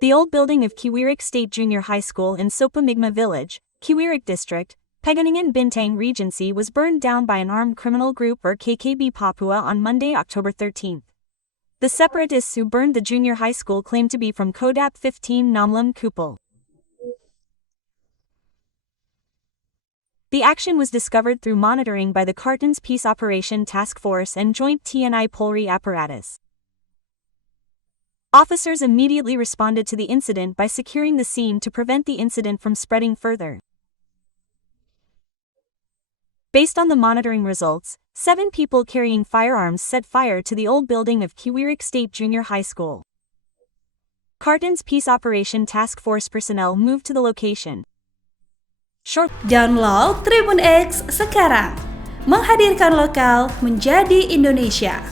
The old building of Kiwirok State Junior High School in Sopamigma Village, Kiwirok District, Pegunungan Bintang Regency was burned down by an armed criminal group or KKB Papua on Monday, October 13. The separatists who burned the junior high school claimed to be from Kodap 15 Namlam Kupal. The action was discovered through monitoring by the Cartons Peace Operation Task Force and Joint TNI Polri apparatus. Officers immediately responded to the incident by securing the scene to prevent the incident from spreading further. Based on the monitoring results, 7 people carrying firearms set fire to the old building of Kiwirok State Junior High School. Cartons Peace Operation Task Force personnel moved to the location. Download Tribun X sekarang, menghadirkan lokal menjadi Indonesia.